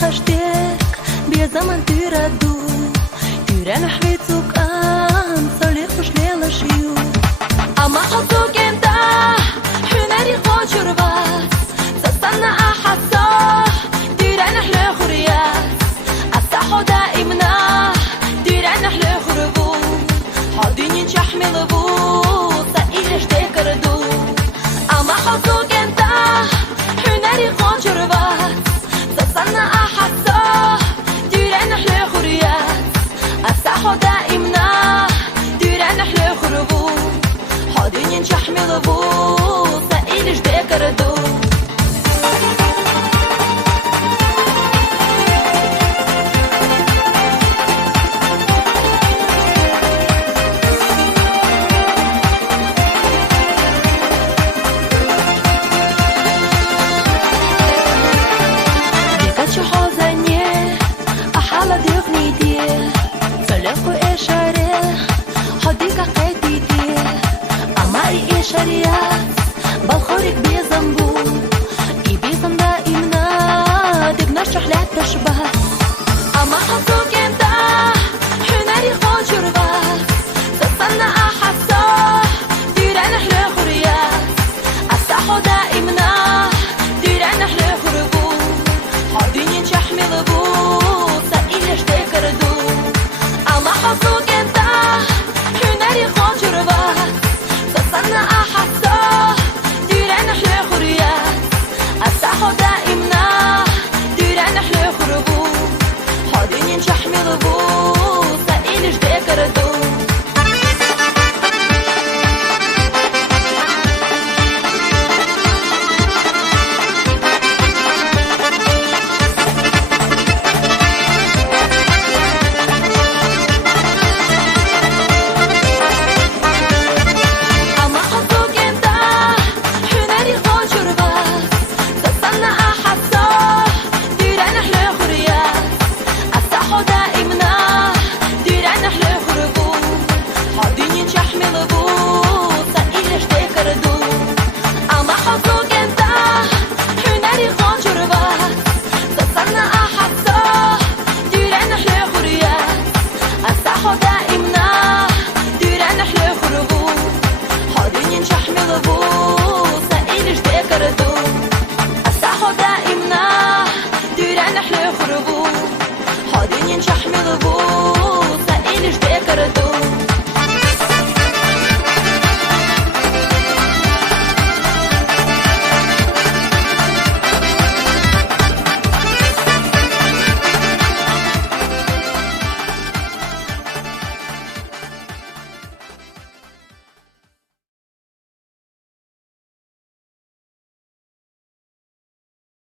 خشتك بيا زمن تردو تيران حبيتك صلي خوش ليلة شيو أما حطوك انت حناري خوشر بس تستنى أحسا تيران حلي خرياس أستحو دائمنا تيران حلي خربو حاضيني نشحمل بو سائلش تكردو أما حطوك انت حناري خوشر بس تستنى أحسا تيران حلي خرياس أستحو دائمنا تيران حلي خربو حاضيني نشحمل بو سائلش تكردو شريات بخورك بيزنبو يبيزن دائمنا تقدرش حلات تشبه أما حطوك انت حناري خوشر بس تستنى أحسا تيران حلي خريات أستحو دائمنا تيران حلي خربو حاضيني نشحمل بو سائلش تكردو أما حطوك انت حناري خوشر بس تستنى أحسا تيران حلي خريات أستحو دائمنا تيران حلي خربو حاضيني نشحمل بو سائلش تكردو دائمنا تيران حلي خربو حاضيني نشحمل بو سائلش تكردو أستحو دائمنا تيران حلي خربو حاضيني نشحمل بو سائلش تكردو